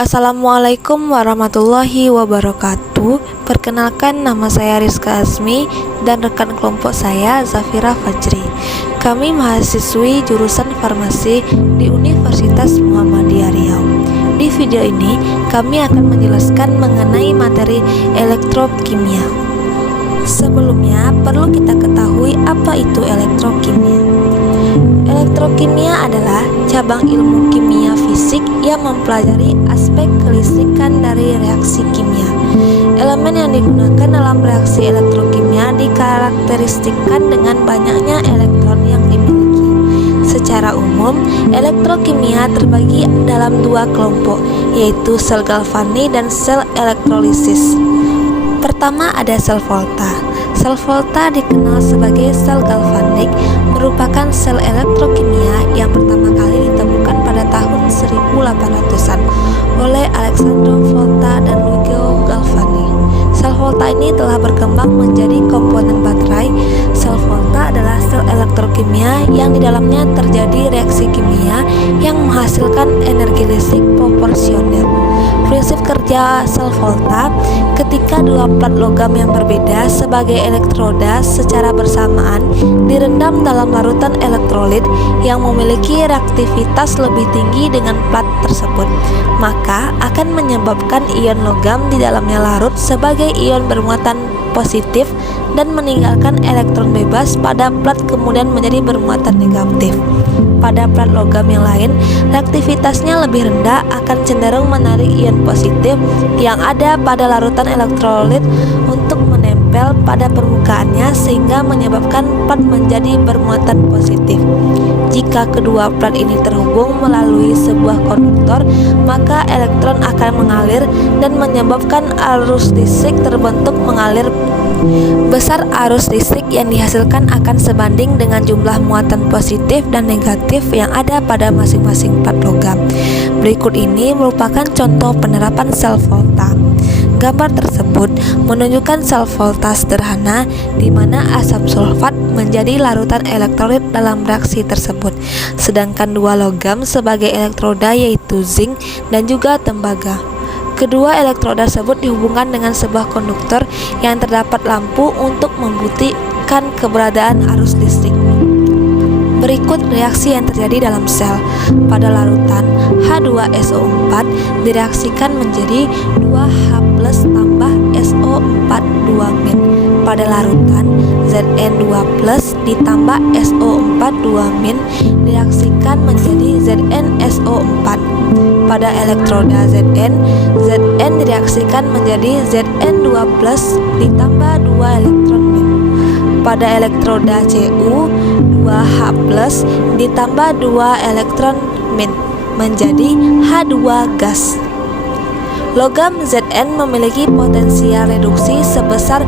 Assalamualaikum warahmatullahi wabarakatuh. Perkenalkan, nama saya Rizka Azmi dan rekan kelompok saya Zafira Fajri. Kami mahasiswi jurusan farmasi di Universitas Muhammadiyah Riau. Di video ini kami akan menjelaskan mengenai materi elektrokimia. Sebelumnya perlu kita ketahui apa itu elektrokimia. Elektrokimia adalah cabang ilmu kimia fisik yang mempelajari aspek kelistrikan dari reaksi kimia. Elemen yang digunakan dalam reaksi elektrokimia dikarakteristikkan dengan banyaknya elektron yang dimiliki. Secara umum, elektrokimia terbagi dalam dua kelompok, yaitu sel galvanik dan sel elektrolisis. Pertama ada sel volta. Sel volta dikenal sebagai sel galvanik, merupakan sel elektrokimia yang pertama kali ditemukan pada tahun 1800-an oleh Alessandro Volta dan Luigi Galvani. Sel volta ini telah berkembang menjadi komponen baterai. Sel volta adalah sel elektrokimia yang di dalamnya terjadi reaksi kimia yang menghasilkan energi listrik proporsional. Prinsip kerja sel volta: ketika dua plat logam yang berbeda sebagai elektroda secara bersamaan direndam dalam larutan elektrolit yang memiliki reaktivitas lebih tinggi dengan plat tersebut, maka akan menyebabkan ion logam di dalamnya larut sebagai ion bermuatan positif dan meninggalkan elektron bebas pada plat kemudian menjadi bermuatan negatif. Pada plat logam yang lain, reaktivitasnya lebih rendah, akan cenderung menarik ion positif yang ada pada larutan elektrolit untuk menempel pada permukaannya sehingga menyebabkan plat menjadi bermuatan positif. Jika kedua plat ini terhubung melalui sebuah konduktor, maka elektron akan mengalir dan menyebabkan arus listrik terbentuk mengalir. Besar arus listrik yang dihasilkan akan sebanding dengan jumlah muatan positif dan negatif yang ada pada masing-masing plat logam. Berikut ini merupakan contoh penerapan sel volta. Gambar tersebut menunjukkan sel volta sederhana di mana asam sulfat menjadi larutan elektrolit dalam reaksi tersebut, sedangkan dua logam sebagai elektroda yaitu zinc dan juga tembaga. Kedua elektroda tersebut dihubungkan dengan sebuah konduktor yang terdapat lampu untuk membuktikan keberadaan arus listrik. Berikut reaksi yang terjadi dalam sel. Pada larutan, H2SO4 direaksikan menjadi 2H+ tambah SO4 2-min. Pada larutan, Zn2+ ditambah SO4 2-min direaksikan menjadi ZnSO4. Pada elektroda Zn direaksikan menjadi Zn2+ ditambah 2 elektron min. Pada elektroda Cu, 2H+ ditambah 2 elektron min menjadi H2 gas. Logam Zn memiliki potensial reduksi sebesar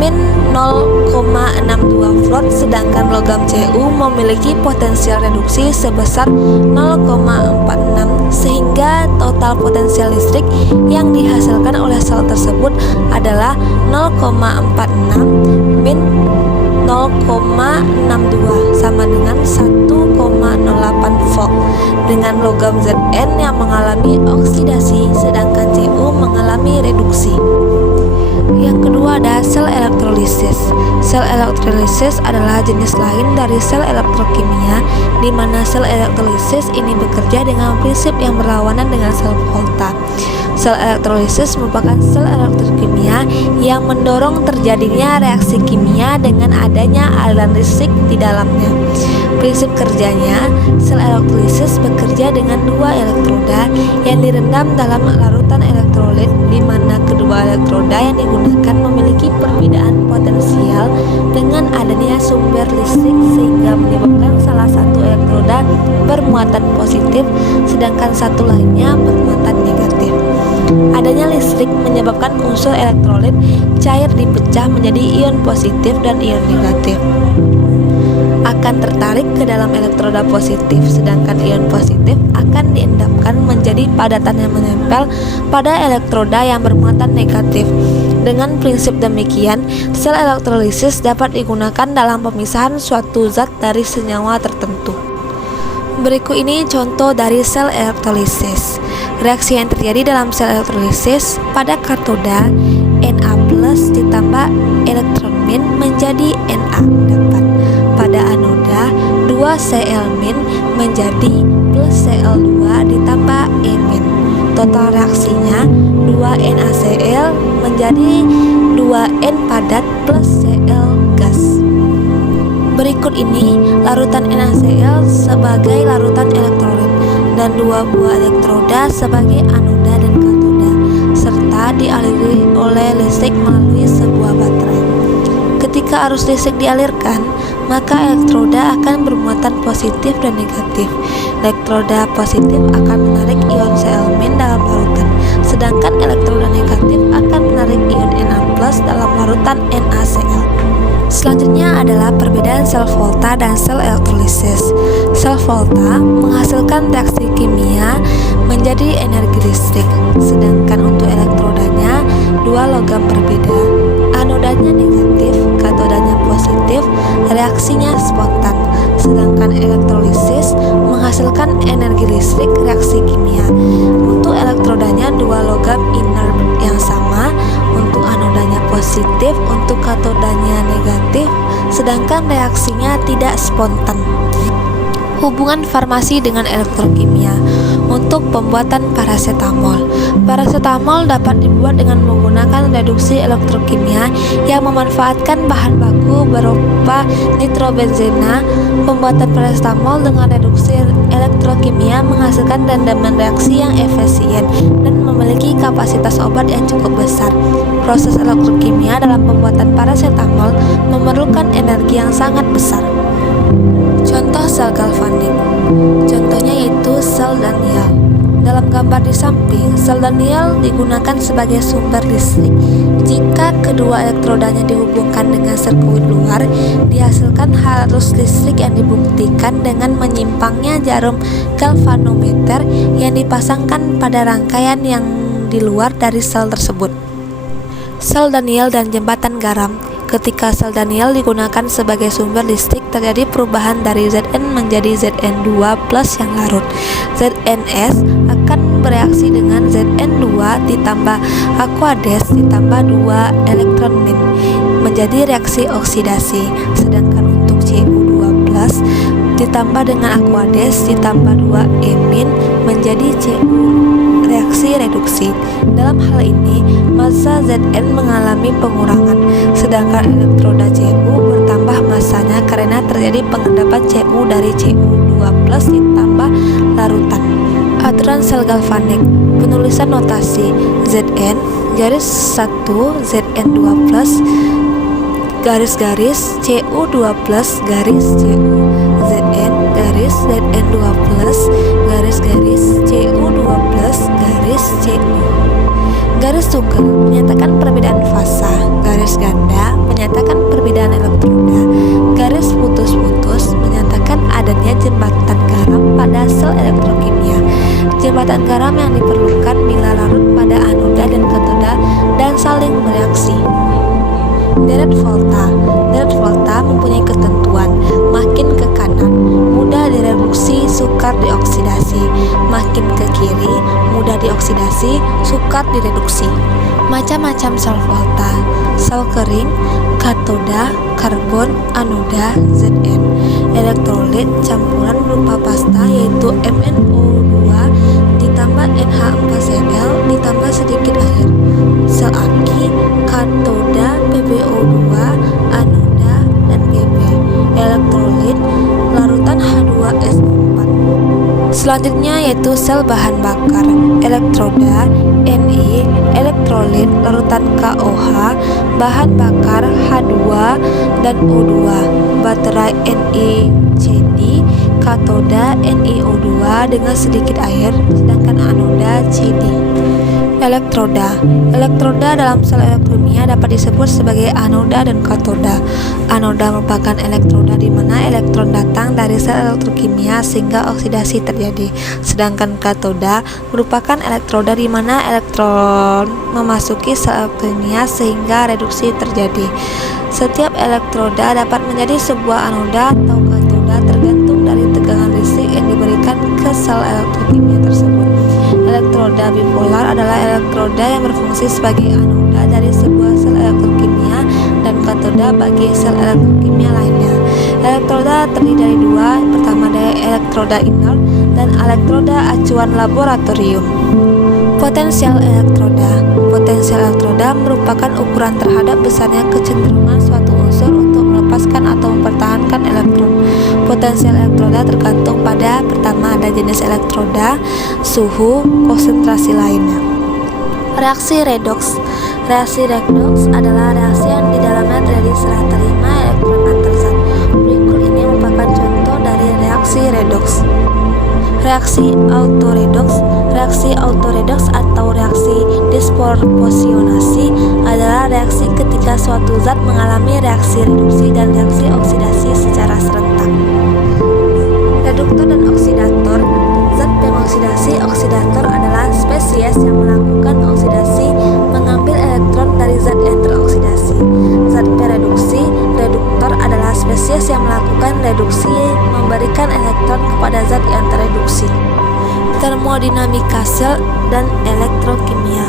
min 0,62 volt, sedangkan logam Cu memiliki potensial reduksi sebesar 0,46, sehingga total potensial listrik yang dihasilkan oleh sel tersebut adalah 0,46 min 0,62 sama dengan 1,08 volt. Dengan logam Zn yang mengalami oksidasi sedangkan Cu mengalami reduksi. Yang kedua ada sel elektrolisis. Sel elektrolisis adalah jenis lain dari sel elektrokimia, di mana sel elektrolisis ini bekerja dengan prinsip yang berlawanan dengan sel volta. Sel elektrolisis merupakan sel elektrokimia yang mendorong terjadinya reaksi kimia dengan adanya aliran listrik di dalamnya. Prinsip kerjanya, sel elektrolisis bekerja dengan dua elektroda yang direndam dalam larutan elektrolit, di mana kedua elektroda yang digunakan memiliki perbedaan potensial dengan adanya sumber listrik sehingga menyebabkan salah satu elektroda bermuatan positif sedangkan satu lainnya bermuatan negatif. Adanya listrik menyebabkan unsur elektrolit cair dipecah menjadi ion positif dan ion negatif. Akan tertarik ke dalam elektroda positif, sedangkan ion positif akan diendapkan menjadi padatan yang menempel pada elektroda yang bermuatan negatif. Dengan prinsip demikian, sel elektrolisis dapat digunakan dalam pemisahan suatu zat dari senyawa tertentu. Berikut ini contoh dari sel elektrolisis. Reaksi yang terjadi dalam sel elektrolisis pada katoda Na+ ditambah elektron min menjadi Na dapat. Pada anoda 2Cl- menjadi plus Cl2 ditambah E-. Total reaksinya 2NaCl menjadi 2N padat plus Cl gas. Berikut ini larutan NaCl sebagai larutan elektrolit dan dua buah elektroda sebagai anoda dan katoda, serta dialiri oleh listrik melalui sebuah baterai. Ketika arus listrik dialirkan, maka elektroda akan bermuatan positif dan negatif. Elektroda positif akan menarik ion Cl- dalam larutan, sedangkan elektroda negatif akan menarik ion Na+ dalam larutan NaCl. Selanjutnya adalah perbedaan sel volta dan sel elektrolisis. Sel volta menghasilkan reaksi kimia menjadi energi listrik, sedangkan untuk elektrodanya dua logam berbeda. Anodanya negatif, katodanya positif, reaksinya spontan. Sedangkan elektrolisis menghasilkan energi listrik reaksi kimia. Untuk elektrodanya dua logam inert yang sama, untuk anodanya positif, untuk katodanya negatif, sedangkan reaksinya tidak spontan. Hubungan farmasi dengan elektrokimia. Untuk pembuatan parasetamol. Parasetamol dapat dibuat dengan menggunakan reduksi elektrokimia yang memanfaatkan bahan baku berupa nitrobenzena. Pembuatan parasetamol dengan reduksi elektrokimia menghasilkan rendaman reaksi yang efisien dan memiliki kapasitas obat yang cukup besar. Proses elektrokimia dalam pembuatan parasetamol memerlukan energi yang sangat besar. Contoh sel galvanik. Contohnya yaitu sel Daniell. Dalam gambar di samping, sel Daniell digunakan sebagai sumber listrik. Jika kedua elektrodanya dihubungkan dengan sirkuit luar, dihasilkan arus listrik yang dibuktikan dengan menyimpangnya jarum galvanometer yang dipasangkan pada rangkaian yang di luar dari sel tersebut. Sel Daniell dan jembatan garam. Ketika sel Daniell digunakan sebagai sumber listrik, terjadi perubahan dari Zn menjadi Zn2+ yang larut. ZnS akan bereaksi dengan Zn2 ditambah Aquades ditambah 2 elektron min menjadi reaksi oksidasi. Sedangkan untuk Cu2+ ditambah dengan Aquades ditambah 2 E- menjadi Cu reaksi reduksi. Dalam hal ini, massa Zn mengalami pengurangan, sedangkan elektroda Cu bertambah massanya karena terjadi pengendapan Cu dari Cu2+ ditambah larutan. Aturan sel galvanik. Penulisan notasi Zn garis 1 Zn2+ garis-garis Cu2+ garis Cu. Zn garis Zn2+ garis-garis Cu2+ garis Cu. Garis tunggal menyatakan perbedaan fasa, garis ganda menyatakan perbedaan elektroda, garis putus-putus menyatakan adanya jembatan garam pada sel elektrokimia. Jembatan garam yang diperlukan bila larut pada anoda dan katoda dan saling bereaksi. Deret volta. Deret volta mempunyai ketentuan. Makin ke kanan, mudah direduksi, sukar dioksidasi. Makin ke kiri, mudah dioksidasi, sukar direduksi. Macam-macam sel volta. Sel kering, katoda, karbon, anoda, Zn. Elektrolit campuran berupa pasta yaitu MnO2 ditambah NH4Cl ditambah sedikit air. Sel aki, katoda, PbO2, anoda, dan Pb. Elektrolit larutan H2SO4. Selanjutnya yaitu sel bahan bakar. Elektroda Ni, elektrolit larutan KOH, bahan bakar H2 dan O2, baterai NiCd, katoda NiO2 dengan sedikit air, sedangkan anoda Cd. Elektroda. Elektroda dalam sel elektrokimia dapat disebut sebagai anoda dan katoda. Anoda merupakan elektroda di mana elektron datang dari sel elektrokimia sehingga oksidasi terjadi. Sedangkan katoda merupakan elektroda di mana elektron memasuki sel elektrokimia sehingga reduksi terjadi. Setiap elektroda dapat menjadi sebuah anoda atau katoda tergantung dari tegangan listrik yang diberikan ke sel elektrokimia tersebut. Elektroda bipolar adalah elektroda yang berfungsi sebagai anoda dari sebuah sel elektrokimia dan katoda bagi sel elektrokimia lainnya. Elektroda terdiri dari dua, pertama dari elektroda inert dan elektroda acuan laboratorium. Potensial elektroda. Potensial elektroda merupakan ukuran terhadap besarnya kecenderungan suatu unsur untuk melepaskan atau mempertahankan elektron. Potensial elektroda tergantung pada pertama ada jenis elektroda, suhu, konsentrasi lainnya. Reaksi redoks. Reaksi redoks adalah reaksi yang di dalamnya terjadi serah terima elektron antar zat. Berikut ini merupakan contoh dari reaksi redoks. Reaksi autoredoks. Reaksi autoredoks atau reaksi disproporsionasi adalah reaksi ketika suatu zat mengalami reaksi reduksi dan reaksi oksidasi secara serentak. Reduktor dan oksidator. Zat pengoksidasi oksidator adalah spesies yang melakukan oksidasi mengambil elektron dari zat yang teroksidasi. Zat pereduksi reduktor adalah spesies yang melakukan reduksi memberikan elektron kepada zat yang tereduksi. Termodinamika sel dan elektrokimia.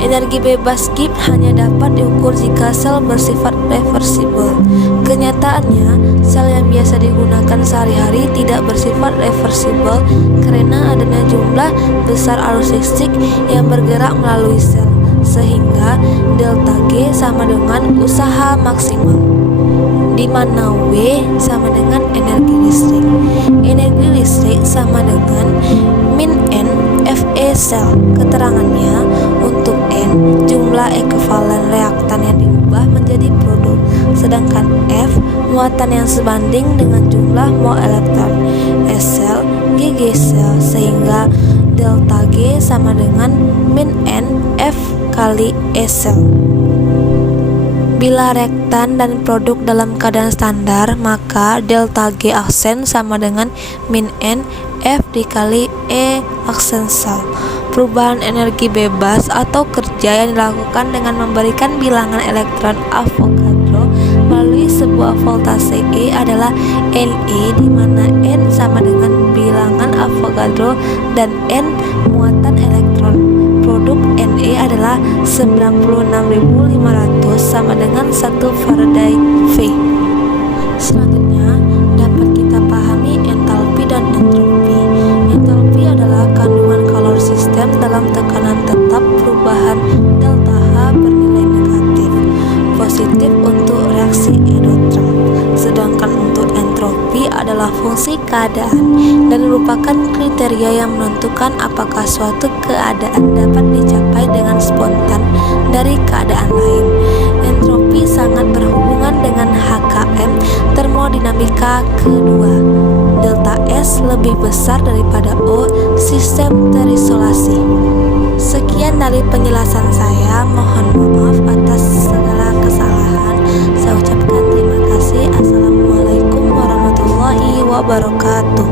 Energi bebas Gibbs hanya dapat diukur jika sel bersifat reversibel. Kenyataannya, sel yang biasa digunakan sehari-hari tidak bersifat reversibel karena adanya jumlah besar arus listrik yang bergerak melalui sel, sehingga delta G sama dengan usaha maksimal, di mana W sama dengan energi listrik. Energi listrik sama dengan min N Fe sel. Keterangannya, untuk N jumlah ekivalen reaktan yang diubah menjadi produk, sedangkan F muatan yang sebanding dengan jumlah mol elektron S sel Gg sel, sehingga delta G sama dengan min N F kali E sel. Bila reaktan dan produk dalam keadaan standar, maka delta G aksen sama dengan min N F dikali E aksen sel. Perubahan energi bebas atau kerja yang dilakukan dengan memberikan bilangan elektron Avogadro melalui sebuah voltase E adalah Ne, di mana N sama dengan bilangan Avogadro dan N muatan elektron. Produk Ne adalah 96.500 sama dengan 1 Faraday V. Selanjutnya, dapat kita pahami entalpi dan entropi. Entalpi adalah kandungan kalori sistem dalam tekanan tetap. Perubahan delta H bernilai negatif, positif untuk reaksi endoterm. Sedangkan untuk entropi adalah fungsi keadaan dan merupakan kriteria yang menentukan apakah suatu keadaan dapat dicapai dengan spontan dari keadaan lain. Entropi sangat berhubungan dengan HKM termodinamika kedua. Delta S lebih besar daripada O, sistem terisolasi. Sekian dari penjelasan saya, mohon maaf atas segala kesalahan. Saya ucapkan terima kasih. Assalamualaikum warahmatullahi wabarakatuh.